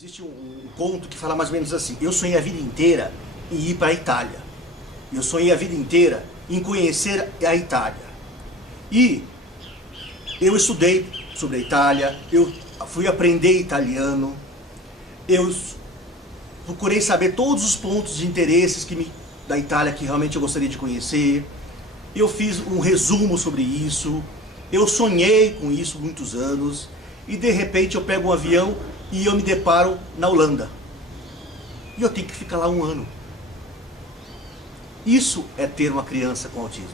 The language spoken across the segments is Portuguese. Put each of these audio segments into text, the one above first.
Existe um conto que fala mais ou menos assim: eu sonhei a vida inteira em ir para a Itália. Eu sonhei a vida inteira em conhecer a Itália. E eu estudei sobre a Itália, eu fui aprender italiano, eu procurei saber todos os pontos de interesses da Itália que realmente eu gostaria de conhecer. Eu fiz um resumo sobre isso, eu sonhei com isso muitos anos, e de repente eu pego um avião e eu me deparo na Holanda. E eu tenho que ficar lá um ano. Isso é ter uma criança com autismo.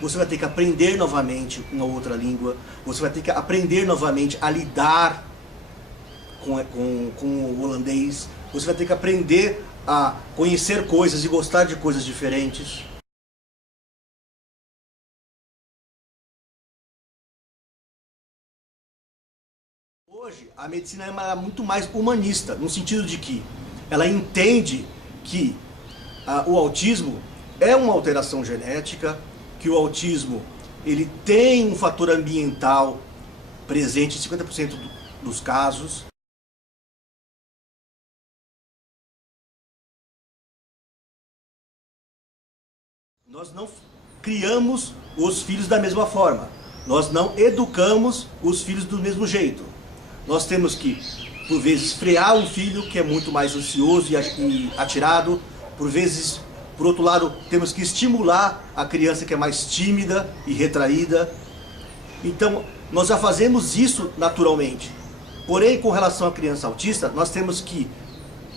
Você vai ter que aprender novamente uma outra língua, você vai ter que aprender novamente a lidar com o holandês, você vai ter que aprender a conhecer coisas e gostar de coisas diferentes. Hoje, a medicina é muito mais humanista, no sentido de que ela entende que o autismo é uma alteração genética, que o autismo ele tem um fator ambiental presente em 50% dos casos. Nós não criamos os filhos da mesma forma, nós não educamos os filhos do mesmo jeito. Nós temos que, por vezes, frear um filho que é muito mais ansioso e atirado, por vezes, por outro lado, temos que estimular a criança que é mais tímida e retraída. Então, nós já fazemos isso naturalmente. Porém, com relação à criança autista, nós temos que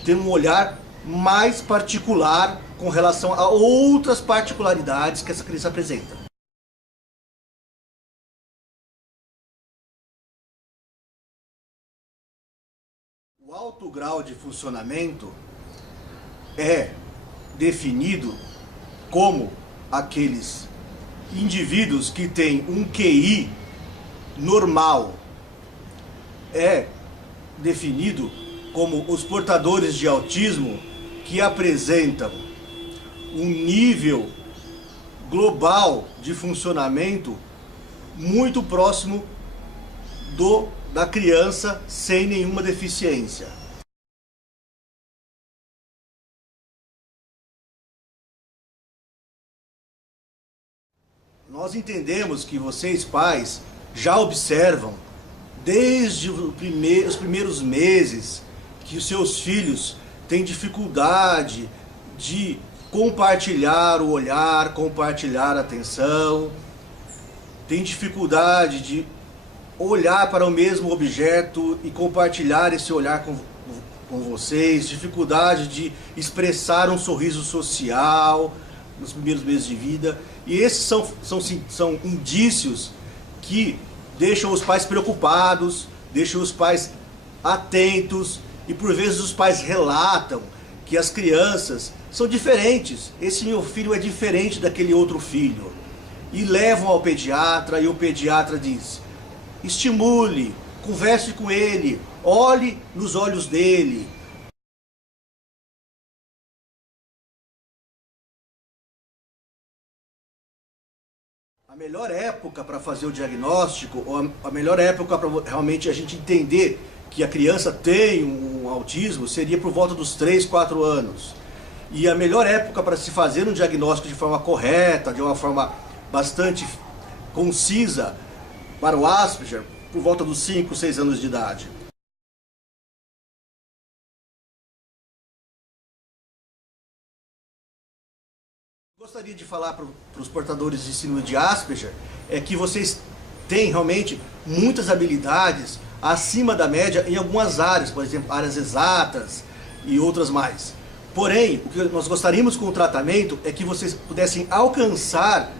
ter um olhar mais particular com relação a outras particularidades que essa criança apresenta. O alto grau de funcionamento é definido como aqueles indivíduos que têm um QI normal. É definido como os portadores de autismo que apresentam um nível global de funcionamento muito próximo da criança sem nenhuma deficiência. Nós entendemos que vocês, pais, já observam desde os primeiros meses que os seus filhos têm dificuldade de compartilhar o olhar, compartilhar a atenção, têm dificuldade de olhar para o mesmo objeto e compartilhar esse olhar com vocês, dificuldade de expressar um sorriso social nos primeiros meses de vida. E esses são indícios que deixam os pais preocupados, deixam os pais atentos, e por vezes os pais relatam que as crianças são diferentes. Esse meu filho é diferente daquele outro filho. E levam ao pediatra, e o pediatra diz: estimule, converse com ele, olhe nos olhos dele. A melhor época para fazer o diagnóstico, ou a melhor época para realmente a gente entender que a criança tem um autismo, seria por volta dos 3, 4 anos. E a melhor época para se fazer um diagnóstico de forma correta, de uma forma bastante concisa, para o Asperger, por volta dos 5, 6 anos de idade. Gostaria de falar para os portadores de síndrome de Asperger que vocês têm realmente muitas habilidades acima da média em algumas áreas, por exemplo, áreas exatas e outras mais. Porém, o que nós gostaríamos com o tratamento é que vocês pudessem alcançar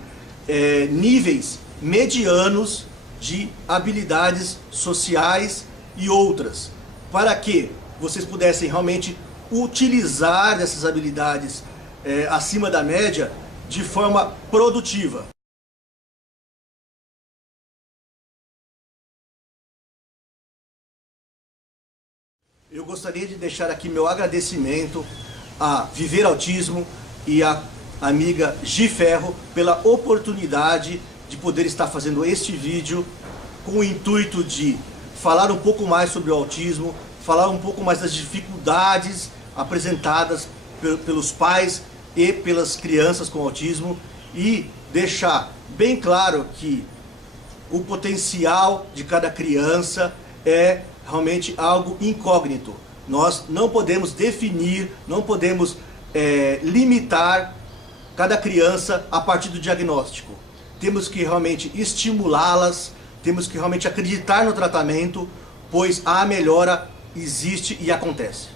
níveis medianos de habilidades sociais e outras, para que vocês pudessem realmente utilizar essas habilidades acima da média de forma produtiva. Eu gostaria de deixar aqui meu agradecimento a Viver Autismo e a amiga Gi Ferro pela oportunidade de poder estar fazendo este vídeo com o intuito de falar um pouco mais sobre o autismo, falar um pouco mais das dificuldades apresentadas pelos pais e pelas crianças com autismo e deixar bem claro que o potencial de cada criança é realmente algo incógnito. Nós não podemos definir, não podemos limitar cada criança a partir do diagnóstico. Temos que realmente estimulá-las, temos que realmente acreditar no tratamento, pois a melhora existe e acontece.